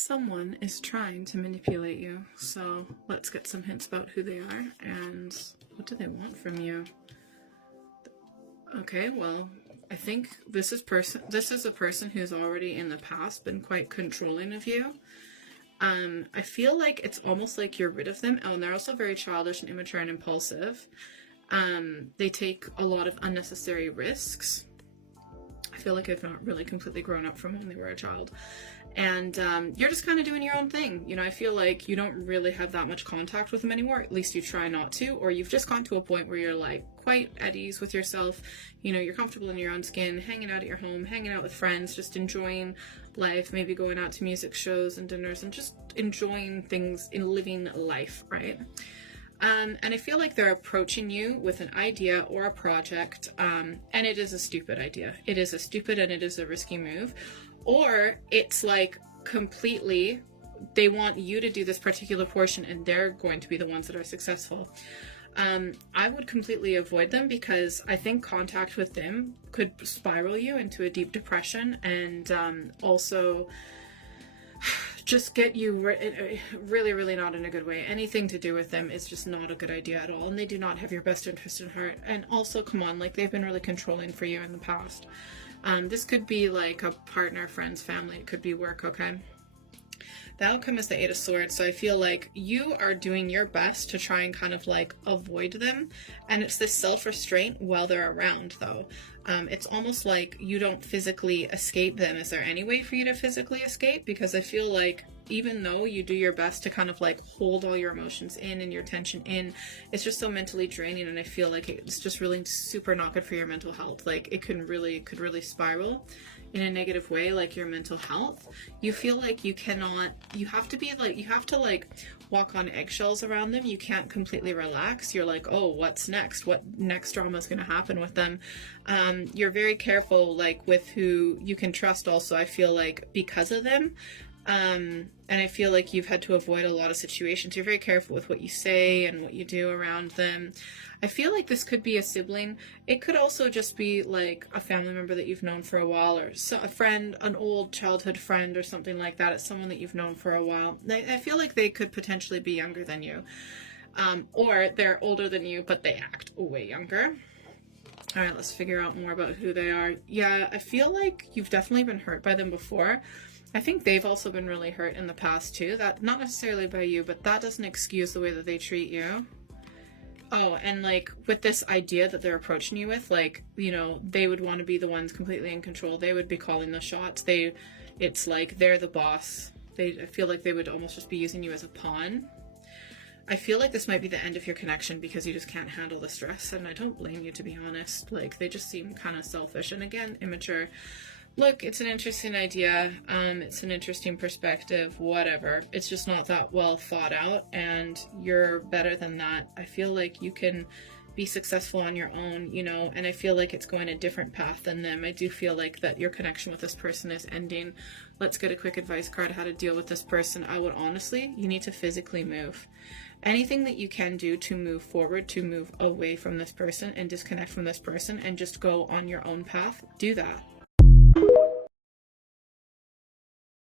Someone is trying to manipulate you, so let's get some hints about who they are and what do they want from you. Okay, well, I think this is a person who's already in the past been quite controlling of you. I feel like it's almost like you're rid of them. Oh, and they're also very childish and immature and impulsive. They take a lot of unnecessary risks. I feel like I've not really completely grown up from when they were a child. And you're just kind of doing your own thing. You know, I feel like you don't really have that much contact with them anymore. At least you try not to. Or you've just gone to a point where you're like quite at ease with yourself. You know, you're comfortable in your own skin, hanging out at your home, hanging out with friends, just enjoying life, maybe going out to music shows and dinners and just enjoying things in living life, right? And I feel like they're approaching you with an idea or a project, and it is a stupid idea. It is a stupid and it is a risky move. Or it's like completely, they want you to do this particular portion and they're going to be the ones that are successful. I would completely avoid them because I think contact with them could spiral you into a deep depression and also just get you really, really not in a good way. Anything to do with them is just not a good idea at all. And they do not have your best interest in heart. And also, come on, like they've been really controlling for you in the past. This could be like a partner, friends, family. It could be work, okay? The outcome is the Eight of Swords. So I feel like you are doing your best to try and kind of like avoid them. And it's this self-restraint while they're around though. It's almost like you don't physically escape them. Is there any way for you to physically escape? Because I feel like even though you do your best to kind of like hold all your emotions in and your tension in, it's just so mentally draining. And I feel like it's just really super not good for your mental health. Like it could really spiral in a negative way, like your mental health. You feel like you have to like walk on eggshells around them. You can't completely relax. You're like, oh, what's next? What next drama is going to happen with them? You're very careful, like with who you can trust also, I feel like, because of them. And I feel like you've had to avoid a lot of situations. You're very careful with what you say and what you do around them. I feel like this could be a sibling. It could also just be like a family member that you've known for a while, or a friend, an old childhood friend or something like that. It's someone that you've known for a while. I feel like they could potentially be younger than you. Or they're older than you, but they act way younger. All right, let's figure out more about who they are. Yeah, I feel like you've definitely been hurt by them before. I think they've also been really hurt in the past too. That not necessarily by you, but that doesn't excuse the way that they treat you. Oh, and like with this idea that they're approaching you with, like, you know, they would want to be the ones completely in control. They would be calling the shots. It's like they're the boss. I feel like they would almost just be using you as a pawn. I feel like this might be the end of your connection because you just can't handle the stress, and I don't blame you, to be honest. Like, they just seem kind of selfish and, again, immature. Look, it's an interesting idea. It's an interesting perspective, whatever. It's just not that well thought out, and you're better than that. I feel like you can be successful on your own, you know, and I feel like it's going a different path than them. I do feel like that your connection with this person is ending. Let's get a quick advice card how to deal with this person. I would honestly, you need to physically move. Anything that you can do to move forward, to move away from this person and disconnect from this person and just go on your own path, do that.